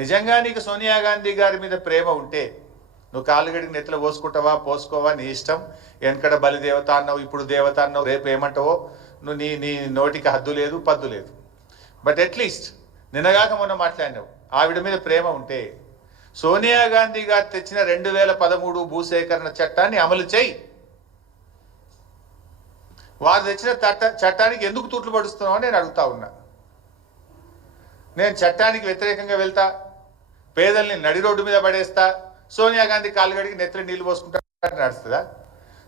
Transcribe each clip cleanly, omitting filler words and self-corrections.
నిజంగా నీకు సోనియా గాంధీ గారి మీద ప్రేమ ఉంటే నువ్వు కాళ్ళగడికి నెత్తిలో పోసుకుంటావా పోసుకోవా నీ ఇష్టం. వెనకడ బలి దేవత అన్నావు, ఇప్పుడు దేవత అన్నావు, రేపు ఏమంటావో నువ్వు నీ నీ నోటికి హద్దు లేదు పద్దు లేదు. బట్ అట్లీస్ట్ నిన్నగాక మొన్న మాట్లాడినావు. ఆవిడ మీద ప్రేమ ఉంటే సోనియా గాంధీ గారు తెచ్చిన 2013 భూసేకరణ చట్టాన్ని అమలు చేయి. వారు తెచ్చిన చట్టానికి ఎందుకు తూట్లు పడుస్తున్నావు అని నేను అడుగుతా ఉన్నా. నేను చట్టానికి వ్యతిరేకంగా వెళ్తా, పేదల్ని నడి రోడ్డు మీద పడేస్తా, సోనియా గాంధీ కాళ్ళగడికి నెత్తిలో నీళ్లు పోసుకుంటా నడుస్తుందా?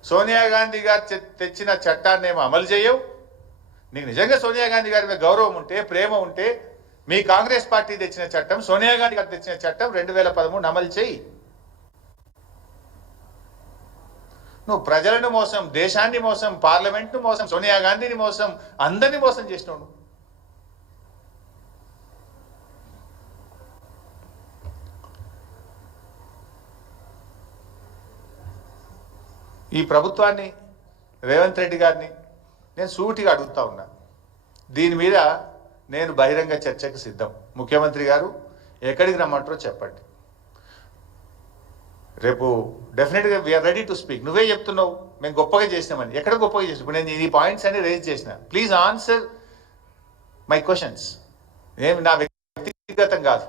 సోనియా గాంధీ గారు తెచ్చిన చట్టాన్ని ఏమో అమలు చేయవు. నీకు నిజంగా సోనియా గాంధీ గారి మీద గౌరవం ఉంటే ప్రేమ ఉంటే మీ కాంగ్రెస్ పార్టీ తెచ్చిన చట్టం, సోనియా గాంధీ గారు తెచ్చిన చట్టం 2013 అమలు చేయి. నువ్వు ప్రజలను మోసం, దేశాన్ని మోసం, పార్లమెంట్ను మోసం, సోనియా గాంధీని మోసం, అందరినీ మోసం చేసినావు. ఈ ప్రభుత్వాన్ని, రేవంత్ రెడ్డి గారిని నేను సూటిగా అడుగుతా ఉన్నా. దీని మీద నేను బహిరంగ చర్చకు సిద్ధం. ముఖ్యమంత్రి గారు ఎక్కడికి రమ్మంటారో చెప్పండి. రేపు డెఫినెట్గా వీఆర్ రెడీ టు స్పీక్. నువ్వే చెప్తున్నావు మేము గొప్పగా చేసినామని. ఎక్కడ గొప్పగా చేసినా? ఇప్పుడు నేను ఈ పాయింట్స్ అన్ని రేజ్ చేసిన. Please answer my questions. నేను నా వ్యక్తిగతం కాదు.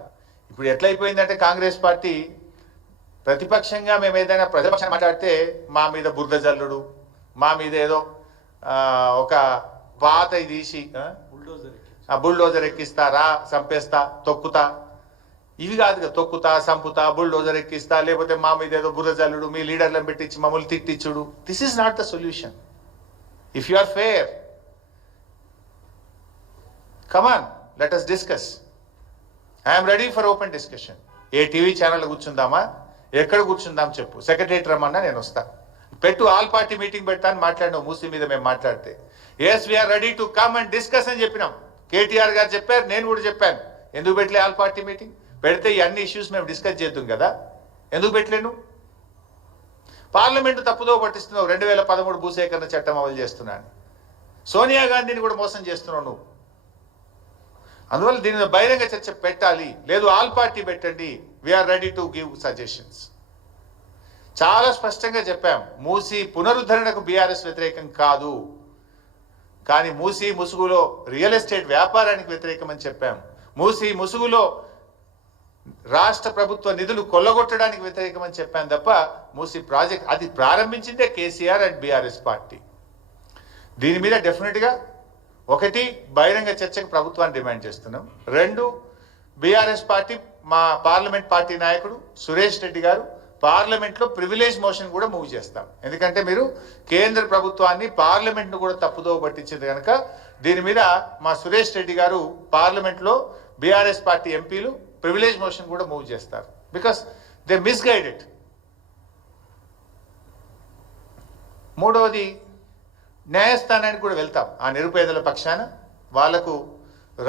ఇప్పుడు ఎట్లయిపోయిందంటే కాంగ్రెస్ పార్టీ ప్రతిపక్షంగా మేము ఏదైనా ప్రతిపక్షం మాట్లాడితే మా మీద బురద జల్లుడు, మా మీద ఏదో ఒక పాత తీసి బుల్డోజర్ ఎక్కిస్తారా, చంపేస్తా, తొక్కుతా, ఇవి కాదు కదా. తొక్కుతా, సంపుతా, బుల్డోజర్ ఎక్కిస్తా, లేకపోతే మా మీద ఏదో బురద జల్లుడు, మీ లీడర్లను పెట్టించి మమ్మల్ని తిట్టించుడు. This is not the solution. If you are fair, come on, let us discuss. I'm ready for open discussion. ఏ టీవీ ఛానల్ కూర్చుందామా, ఎక్కడ కూర్చుందాం చెప్పు. సెక్రటరేట్ రమ్మన్నా నేను వస్తా. పెట్టు, ఆల్ పార్టీ మీటింగ్ పెడతాను. మాట్లాడినావు మూసీ మీద మేము మాట్లాడితే. Yes we're ready to come and discuss అని చెప్పినాం. కేటీఆర్ గారు చెప్పారు, నేను కూడా చెప్పాను. ఎందుకు పెట్టలే ఆల్ పార్టీ మీటింగ్? పెడితే ఈ అన్ని ఇష్యూస్ మేము డిస్కస్ చేద్దాం కదా. ఎందుకు పెట్టలేను? పార్లమెంటు తప్పుదో పట్టిస్తున్నావు. 2013 భూసేకరణ చట్టం అమలు చేస్తున్నాను. సోనియా గాంధీని కూడా మోసం చేస్తున్నావు నువ్వు. అందువల్ల దీని మీద బహిరంగ చర్చ పెట్టాలి. లేదు ఆల్ పార్టీ పెట్టండి. We're ready to give suggestions. చాలా స్పష్టంగా చెప్పాం. మూసీ పునరుద్ధరణకు బీఆర్ఎస్ వ్యతిరేకం కాదు, కానీ మూసీ ముసుగులో రియల్ ఎస్టేట్ వ్యాపారానికి వ్యతిరేకం అని చెప్పాం. మూసీ ముసుగులో రాష్ట్ర ప్రభుత్వ నిధులు కొల్లగొట్టడానికి వ్యతిరేకం అని చెప్పాం తప్ప మూసీ ప్రాజెక్ట్ అది ప్రారంభించిందే కేసీఆర్ అండ్ బీఆర్ఎస్ పార్టీ. దీని మీద డెఫినెట్గా ఒకటి బహిరంగ చర్చకు ప్రభుత్వాన్ని డిమాండ్ చేస్తున్నాం. రెండు, బీఆర్ఎస్ పార్టీ మా పార్లమెంట్ పార్టీ నాయకుడు సురేష్ రెడ్డి గారు పార్లమెంట్లో ప్రివిలేజ్ మోషన్ కూడా మూవ్ చేస్తాం. ఎందుకంటే మీరు కేంద్ర ప్రభుత్వాన్ని పార్లమెంట్ను కూడా తప్పుదో పట్టించింది కనుక దీని మీద మా సురేష్ రెడ్డి గారు పార్లమెంట్లో బీఆర్ఎస్ పార్టీ ఎంపీలు ప్రివిలేజ్ మోషన్ కూడా మూవ్ చేస్తారు. Because they misguided. మూడవది, న్యాయస్థానానికి కూడా వెళ్తాం. ఆ నిరుపేదల పక్షాన వాళ్లకు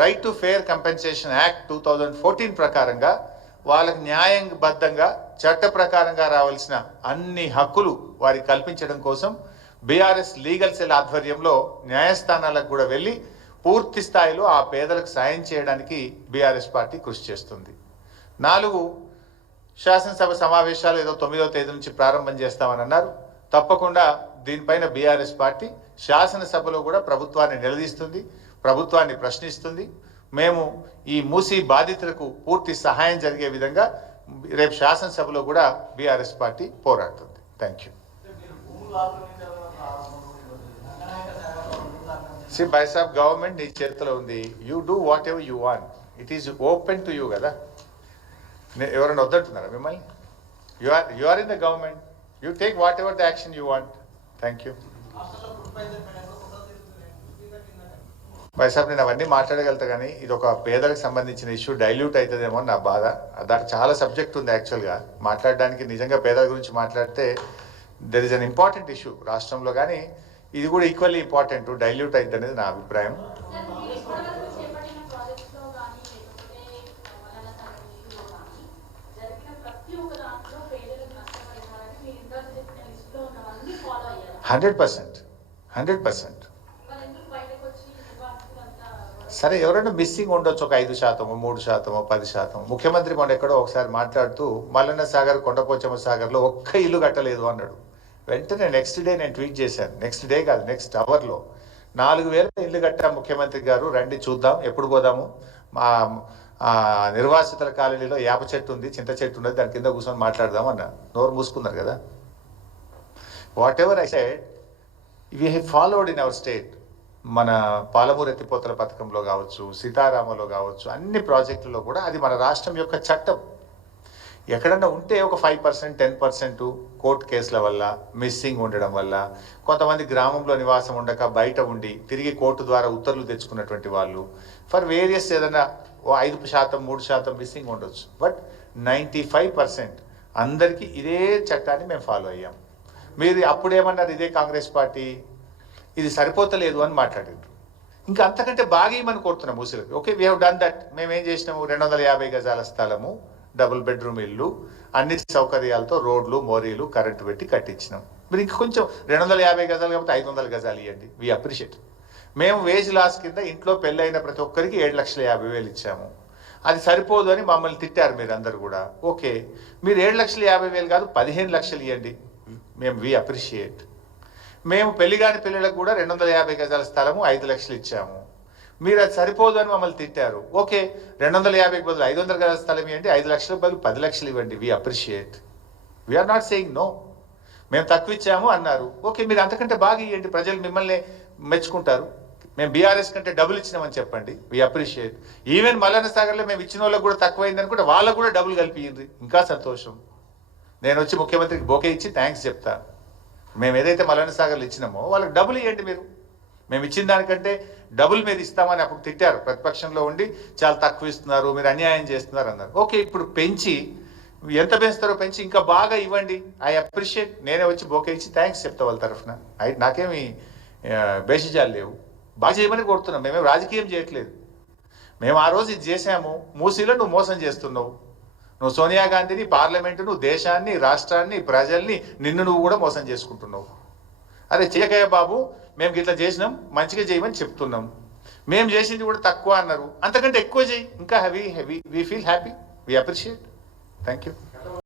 right to fair compensation act 2014 ప్రకారంగా వాళ్ళకు న్యాయబద్ధంగా చట్ట ప్రకారంగా రావాల్సిన అన్ని హక్కులు వారికి కల్పించడం కోసం బీఆర్ఎస్ లీగల్ సెల్ ఆధ్వర్యంలో న్యాయస్థానాలకు కూడా వెళ్ళి పూర్తి స్థాయిలో ఆ పేదలకు సాయం చేయడానికి బీఆర్ఎస్ పార్టీ కృషి చేస్తుంది. 4, శాసనసభ సమావేశాలు ఏదో 9వ తేదీ నుంచి ప్రారంభం చేస్తామని అన్నారు. తప్పకుండా దీనిపైన బీఆర్ఎస్ పార్టీ శాసనసభలో కూడా ప్రభుత్వాన్ని నిలదీస్తుంది, ప్రభుత్వాన్ని ప్రశ్నిస్తుంది. మేము ఈ మూసీ బాధితులకు పూర్తి సహాయం జరిగే విధంగా రేపు శాసనసభలో కూడా బీఆర్ఎస్ పార్టీ పోరాడుతుంది. Thank you. సి బై సాబ్, గవర్నమెంట్ నీ చేతిలో ఉంది. You do whatever you want. It is open to you కదా. ఎవరైనా వద్దంటున్నారా మిమ్మల్ని? You are in the government. You take whatever the action you want. Thank you. వైసాబ్, నేను అవన్నీ మాట్లాడగలుగుతా కానీ ఇది ఒక పేదలకు సంబంధించిన ఇష్యూ డైల్యూట్ అవుతుందేమో నా బాధ. దానికి చాలా సబ్జెక్ట్ ఉంది యాక్చువల్గా మాట్లాడడానికి. నిజంగా పేదల గురించి మాట్లాడితే there is an important issue రాష్ట్రంలో, కానీ ఇది కూడా ఈక్వల్లీ ఇంపార్టెంట్. డైల్యూట్ అవుతుంది అనేది నా అభిప్రాయం. Hundred percent. సరే ఎవరైనా మిస్సింగ్ ఉండొచ్చు, ఒక 5%, 3%, 10%. ముఖ్యమంత్రి మొన్న ఎక్కడో ఒకసారి మాట్లాడుతూ మల్లన్న సాగర్, కొండపోచమ్మ సాగర్లో ఒక్క ఇల్లు కట్టలేదు అన్నాడు. వెంటనే నెక్స్ట్ డే నేను ట్వీట్ చేశాను, నెక్స్ట్ డే కాదు నెక్స్ట్ అవర్లో 4,000 ఇల్లు కట్టాం ముఖ్యమంత్రి గారు, రండి చూద్దాం, ఎప్పుడు పోదాము, మా నిర్వాసితుల కాలనీలో యాప చెట్టు ఉంది, చింత చెట్టు ఉన్నది, దాని కింద కూర్చొని మాట్లాడదాం అన్న. నోరు మూసుకున్నారు కదా. What ever I said, we have followed in our state. మన పాలమూరు ఎత్తిపోతల పథకంలో కావచ్చు, సీతారామలో కావచ్చు, అన్ని ప్రాజెక్టుల్లో కూడా అది మన రాష్ట్రం యొక్క చట్టం. ఎక్కడన్నా ఉంటే ఒక 5%, 10% కోర్టు కేసుల వల్ల, మిస్సింగ్ ఉండడం వల్ల, కొంతమంది గ్రామంలో నివాసం ఉండక బయట ఉండి తిరిగి కోర్టు ద్వారా ఉత్తర్వులు తెచ్చుకున్నటువంటి వాళ్ళు, ఫర్ వేరియస్ ఏదైనా 5%, 3% మిస్సింగ్ ఉండొచ్చు. బట్ 95% అందరికీ ఇదే చట్టాన్ని మేము ఫాలో అయ్యాం. మీరు అప్పుడేమన్నారు, ఇదే కాంగ్రెస్ పార్టీ ఇది సరిపోతలేదు అని మాట్లాడారు. ఇంకా అంతకంటే బాగా ఏమని కోరుతున్నాం మూసీలకు. Okay, we have done that. మేము ఏం చేసినాము, 250 గజాల స్థలము, డబుల్ బెడ్రూమ్ ఇల్లు, అన్ని సౌకర్యాలతో రోడ్లు, మోరీలు, కరెంటు పెట్టి కట్టించినాం. మీరు ఇంక కొంచెం 250 గజాలు కాబట్టి 500 గజాలు ఇవ్వండి, వీ అప్రిషియేట్. మేము వేజ్ లాస్ కింద ఇంట్లో పెళ్ళైన ప్రతి ఒక్కరికి 7,50,000 ఇచ్చాము. అది సరిపోదు అని మమ్మల్ని తిట్టారు మీరు అందరు కూడా. ఓకే, మీరు 7,50,000 కాదు 15 లక్షలు ఇవ్వండి, మేము వీ అప్రిషియేట్. మేము పెళ్లిగాని పిల్లలకు కూడా 250 గజాల స్థలము 5 లక్షలు ఇచ్చాము. మీరు అది సరిపోదు అని మమ్మల్ని తిట్టారు. ఓకే, 250 బదులు 500 గజాల స్థలం ఇవ్వండి, 5 లక్షల బదులు 10 లక్షలు ఇవ్వండి, we appreciate. We are not saying no. మేము తక్కువ ఇచ్చాము అన్నారు. ఓకే, మీరు అంతకంటే బాగా ఇవ్వండి, ప్రజలు మిమ్మల్ని మెచ్చుకుంటారు. మేము బీఆర్ఎస్ కంటే డబుల్ ఇచ్చినామని చెప్పండి, వీ అప్రిషియేట్. ఈవెన్ మల్లన్న సాగర్లో మేము ఇచ్చిన వాళ్ళకి కూడా తక్కువైంది అనుకుంటే వాళ్ళకు కూడా డబుల్ కలిపి ఇంకా సంతోషం. నేను వచ్చి ముఖ్యమంత్రికి బోకే ఇచ్చి థ్యాంక్స్ చెప్తా. మేము ఏదైతే మల్లన్న సాగర్లు ఇచ్చినామో వాళ్ళకి డబుల్ ఇవ్వండి. మీరు మేము ఇచ్చిన దానికంటే డబుల్ మీరు ఇస్తామని అప్పుడు తిట్టారు, ప్రతిపక్షంలో ఉండి చాలా తక్కువ ఇస్తున్నారు, మీరు అన్యాయం చేస్తున్నారు అన్నారు. ఓకే, ఇప్పుడు పెంచి ఎంత పెంచుతారో పెంచి ఇంకా బాగా ఇవ్వండి, ఐ అప్రిషియేట్. నేనే వచ్చి బోకే ఇచ్చి థ్యాంక్స్ చెప్తా వాళ్ళ తరఫున. నాకేమి బేషిజాలు లేవు, బాగా చేయమని కోరుతున్నాం. మేమేం రాజకీయం చేయట్లేదు. మేము ఆ రోజు ఇది చేసాము, మూసీలో నువ్వు మోసం చేస్తున్నావు, నువ్వు సోనియా గాంధీని, పార్లమెంటును, దేశాన్ని, రాష్ట్రాన్ని, ప్రజల్ని, నిన్ను నువ్వు కూడా మోసం చేసుకుంటున్నావు. అరే చేయకయ్య బాబు, మేము ఇట్లా చేసినాం, మంచిగా చేయమని చెప్తున్నాం. మేము చేసింది కూడా తక్కువ అన్నారు, అంతకంటే ఎక్కువ చేయి, ఇంకా we feel happy, we appreciate. Thank you.